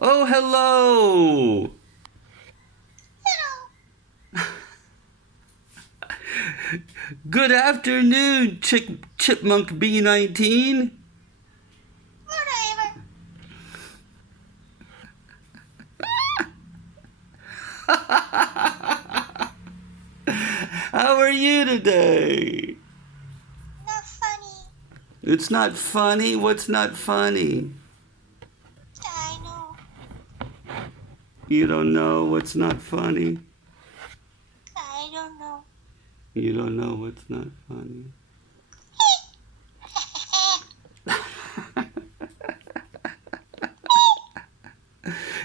Oh, hello. Good afternoon, Chipmunk B19. Whatever. How are you today? Not funny. It's not funny. What's not funny? I know. You don't know what's not funny? I don't know. You don't know what's not funny?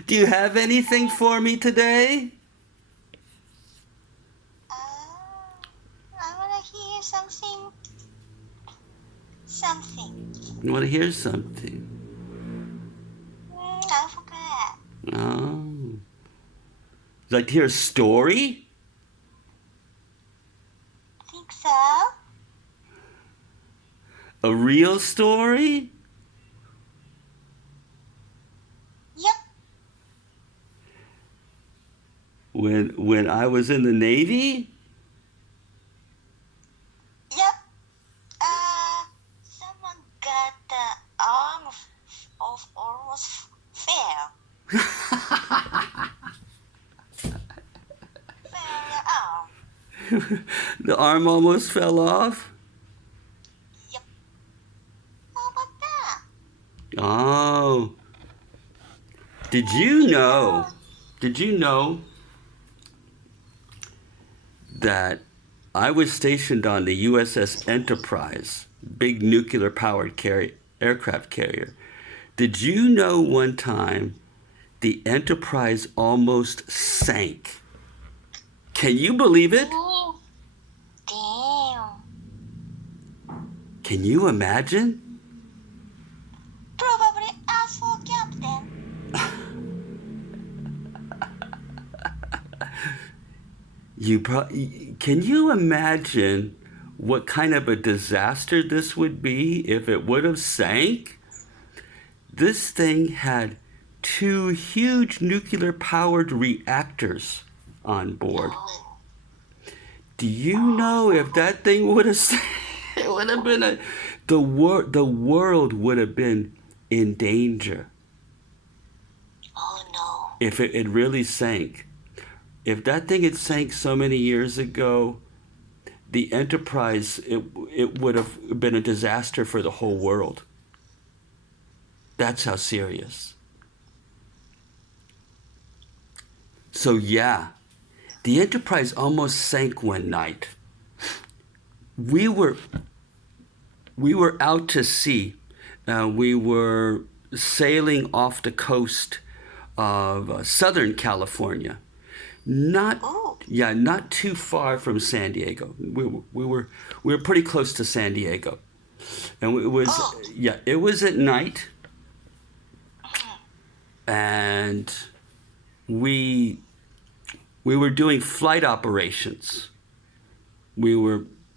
Do you have anything for me today? I wanna hear something. Something. You want to hear something? I forgot. Oh. Would you like to hear a story? Think so? A real story? Yep. When I was in the Navy? Yep. Someone got the arm of almost fell. Fell the arm. The arm almost fell off? Yep. How about that? Oh. Did you know? Did you know that I was stationed on the USS Enterprise, big nuclear powered aircraft carrier? Did you know one time the Enterprise almost sank? Can you believe it? Damn. Can you imagine? Probably ask for captain. Can you imagine what kind of a disaster this would be if it would have sank? This thing had two huge nuclear powered reactors on board. Do you know if that thing would have sank, it would have been the world would have been in danger Oh no. if it really sank. If that thing had sank so many years ago, the Enterprise, it would have been a disaster for the whole world. That's how serious. So yeah, the Enterprise almost sank one night. We were out to sea. We were sailing off the coast of Southern California. Not Oh. not too far from San Diego. We were pretty close to San Diego, and Oh. it was at night, and we were doing flight operations.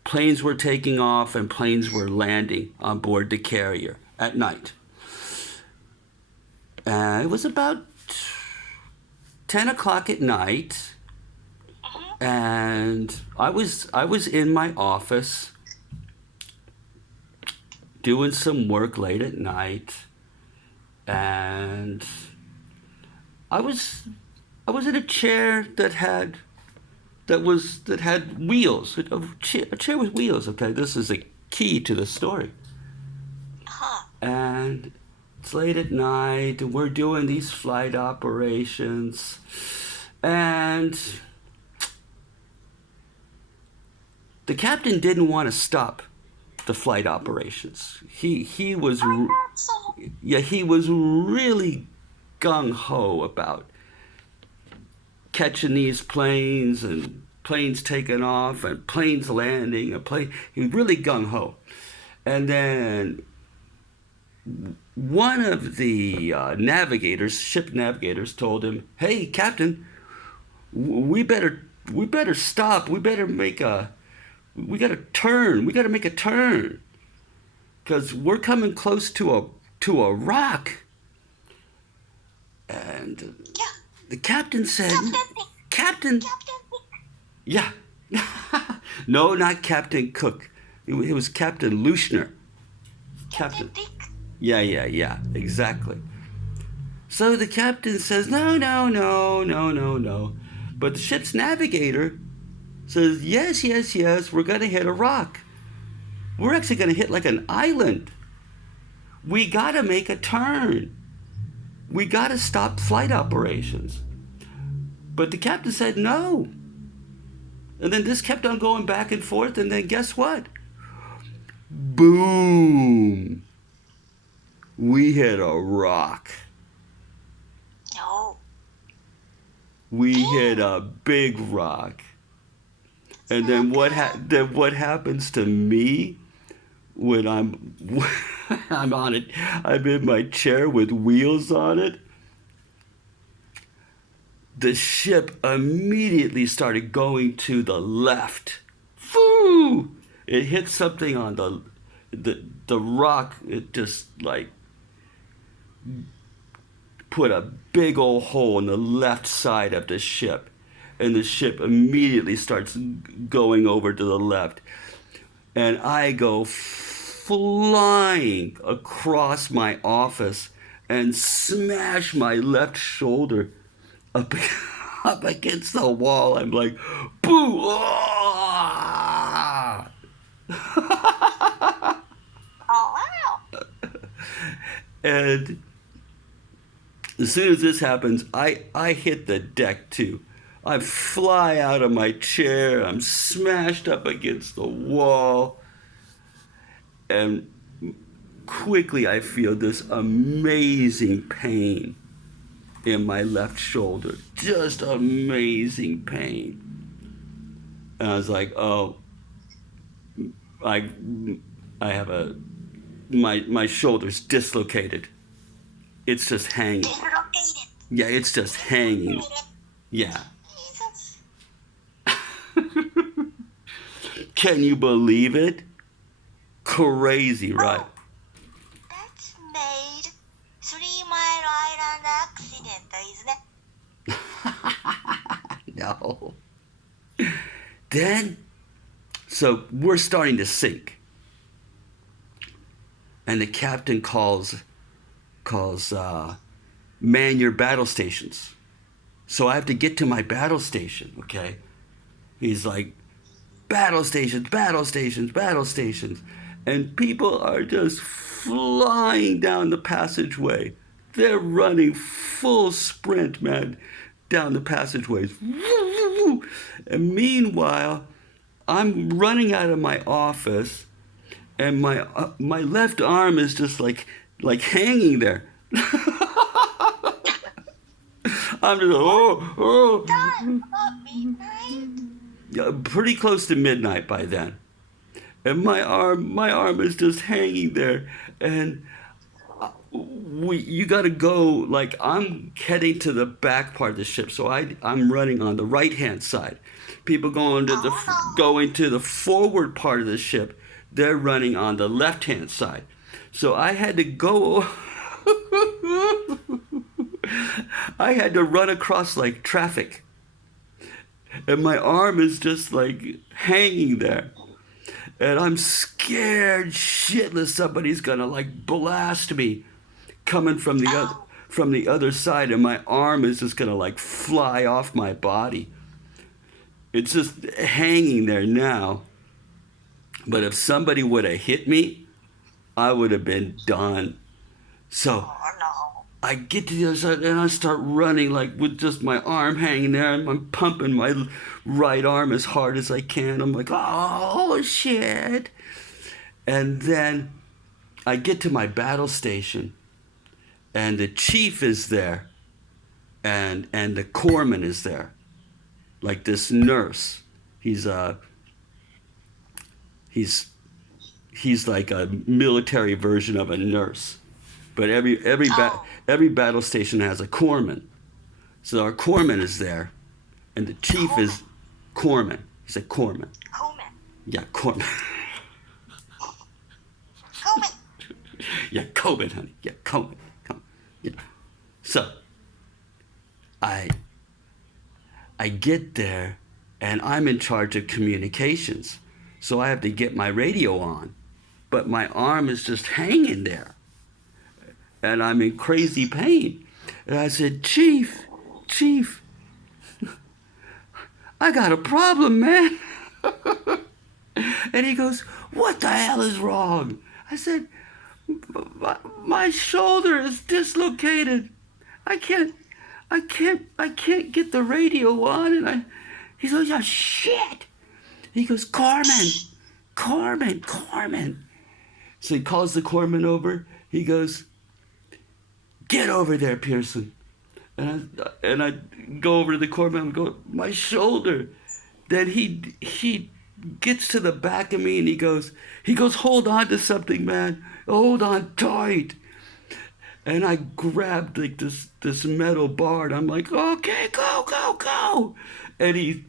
Planes were taking off and planes were landing on board the carrier at night. It was about 10 o'clock at night, and I was in my office doing some work late at night, and I was in a chair that had wheels, a chair with wheels. Okay, this is a key to the story. Huh. And it's late at night, and we're doing these flight operations, and the captain didn't want to stop the flight operations. He was So. he was really gung ho about catching these planes and planes taking off and planes landing. He was really gung ho, and then one of the ship navigators, told him, "Hey, Captain, we better stop. We got to turn. We got to make a turn because we're coming close to a rock." And Yeah. the captain said, Captain Dick. Captain, Captain Dick. yeah. No, not Captain Cook. It was Captain Lushner. Captain Captain. Dick. Yeah, exactly. So the captain says, no, no, no, no, no, no. But the ship's navigator says, yes, yes, yes, we're going to hit a rock. We're actually going to hit like an island. We got to make a turn. We got to stop flight operations. But the captain said no. And then this kept on going back and forth. And then guess what? Boom. We hit a rock. No. We hit a big rock. And then what happens to me when I'm I'm on it? I'm in my chair with wheels on it. The ship immediately started going to the left. Woo! It hit something on the rock. It just like put a big old hole in the left side of the ship. And the ship immediately starts going over to the left. And I go flying across my office and smash my left shoulder up, up against the wall. I'm like, boo! Ah! Oh, wow. And as soon as this happens, I hit the deck too. I fly out of my chair. I'm smashed up against the wall. And quickly I feel this amazing pain in my left shoulder. Just amazing pain. And I was like, oh, I have my shoulder's dislocated. It's just hanging. Dislocated. Yeah, it's just hanging. Yeah. Jesus. Can you believe it? Crazy, right? Oh, that's made 3 Mile Island accident, isn't it? No. Then, so we're starting to sink. And the captain calls, man your battle stations. So I have to get to my battle station, okay? He's like, battle stations, battle stations, battle stations. And people are just flying down the passageway. They're running full sprint, man, down the passageways. And meanwhile, I'm running out of my office, and my left arm is just like hanging there. I'm just Time about midnight. yeah, pretty close to midnight by then, and my arm is just hanging there, and you got to go, like, I'm heading to the back part of the ship, so I'm running on the right hand side. People going to the forward part of the ship, they're running on the left hand side. So I had to go I had to run across like traffic, and my arm is just like hanging there. And I'm scared shitless somebody's gonna like blast me coming from the other side, and my arm is just gonna like fly off my body. It's just hanging there now. But if somebody would have hit me, I would have been done. So Oh, no. I get to the other side and I start running like with just my arm hanging there, and I'm pumping my right arm as hard as I can. I'm like, oh shit. And then I get to my battle station, and the chief is there, and the corpsman is there, like this nurse. He's like a military version of a nurse, but every battle station has a corpsman. So our corpsman is there, and the chief is corpsman. He's a corpsman. Coleman. Yeah, corpsman. Coleman. Yeah, Coben, honey. Yeah, Coben. Come. Yeah. So I I get there and I'm in charge of communications. So I have to get my radio on. But my arm is just hanging there. And I'm in crazy pain. And I said, Chief, I got a problem, man. And he goes, what the hell is wrong? I said, my shoulder is dislocated. I can't get the radio on. And he goes, oh, shit. He goes, Carmen. So he calls the corpsman over. He goes, get over there, Pearson. And I go over to the corpsman and go, my shoulder. Then he gets to the back of me and he goes, hold on to something, man. Hold on tight. And I grabbed like this metal bar and I'm like, okay, go. And he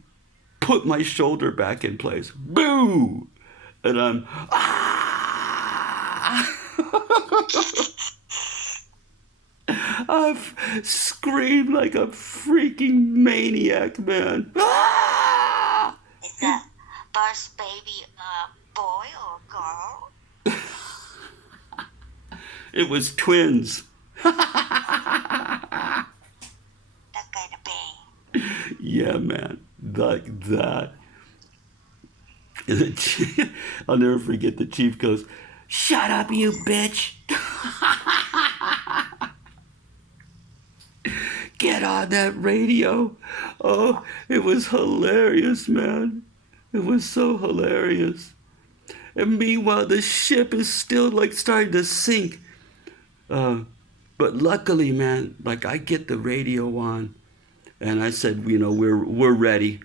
put my shoulder back in place. Boo! And I'm, ah! I've screamed like a freaking maniac, man. Ah! Is the birth baby a boy or girl? It was twins. That kind of pain. Yeah, man. Like that. And I'll never forget the chief goes, shut up, you bitch. Get on that radio. Oh, it was hilarious, man. It was so hilarious. And meanwhile, the ship is still like starting to sink. But luckily, man, like I get the radio on and I said, we're ready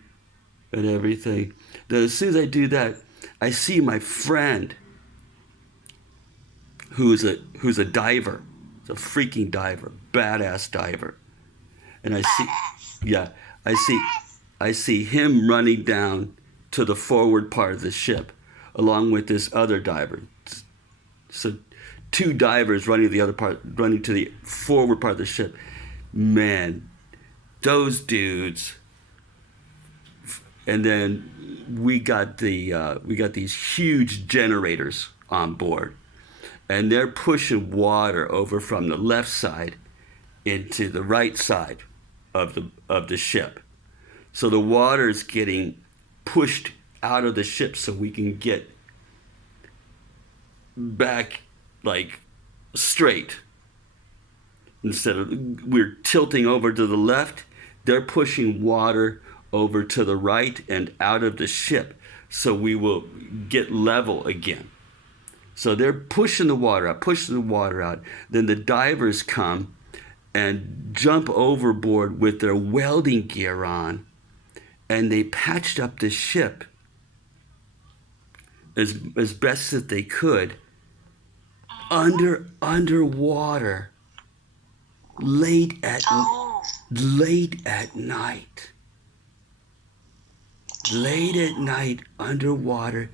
and everything. Then as soon as I do that, I see my friend who's a diver. He's a freaking diver, badass diver. And I see him running down to the forward part of the ship along with this other diver. So two divers running to the forward part of the ship. Man, those dudes. And then we got these huge generators on board, and they're pushing water over from the left side into the right side of the ship. So the water is getting pushed out of the ship so we can get back like straight. Instead of we're tilting over to the left, they're pushing water over to the right and out of the ship so we will get level again. So they're pushing the water out. Then the divers come and jump overboard with their welding gear on, and they patched up the ship as best that they could underwater late at night. Late at night, underwater,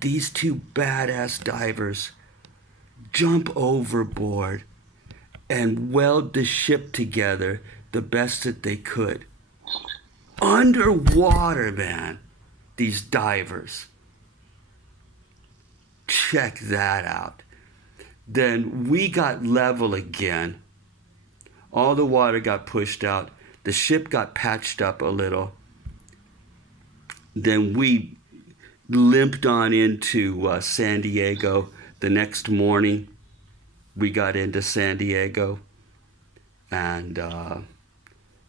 these two badass divers jump overboard and weld the ship together the best that they could. Underwater, man, these divers. Check that out. Then we got level again. All the water got pushed out. The ship got patched up a little. Then we limped on into San Diego. The next morning, we got into San Diego, and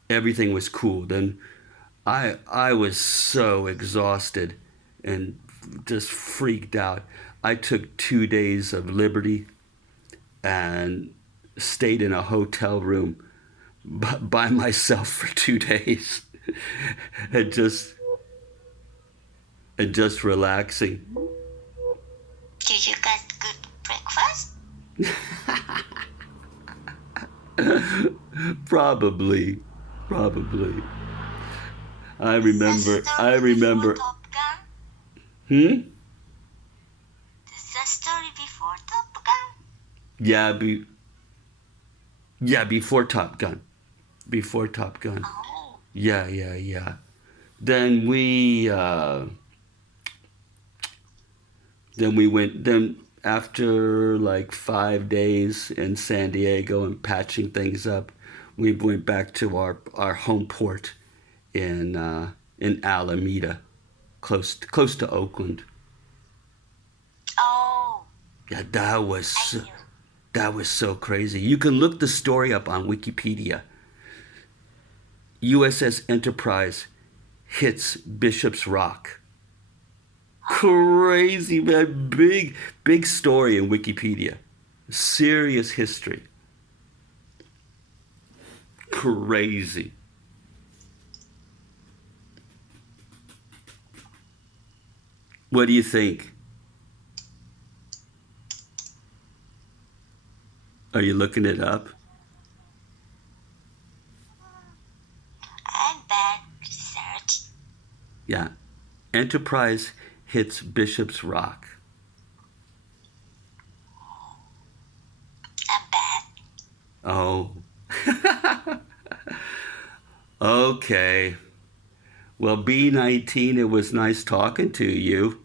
everything was cool. Then I was so exhausted and just freaked out. I took 2 days of liberty and stayed in a hotel room by myself for 2 days and just relaxing. Did you get good breakfast? Probably. I remember. Top Gun? Hmm? Is the story before Top Gun? Yeah, before Top Gun. before Top Gun. Oh. Yeah, yeah, yeah. Then we then after like 5 days in San Diego and patching things up, we went back to our home port in Alameda, close to Oakland. Oh. Yeah, I knew. that was so crazy. You can look the story up on Wikipedia. USS Enterprise hits Bishop's Rock. Crazy, man. Big story in Wikipedia. Serious history. Crazy. What do you think? Are you looking it up? And bad research. Yeah. Enterprise hits Bishop's Rock. And bad. Oh. Okay. Well, B19, it was nice talking to you.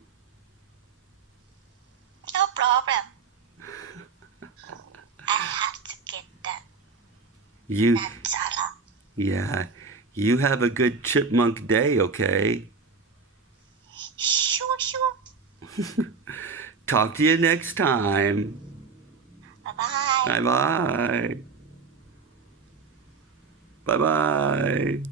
No problem. I have to get that You, Nansala. yeah. You have a good chipmunk day, okay? Sure, sure. Talk to you next time. Bye-bye. Bye bye. Bye bye.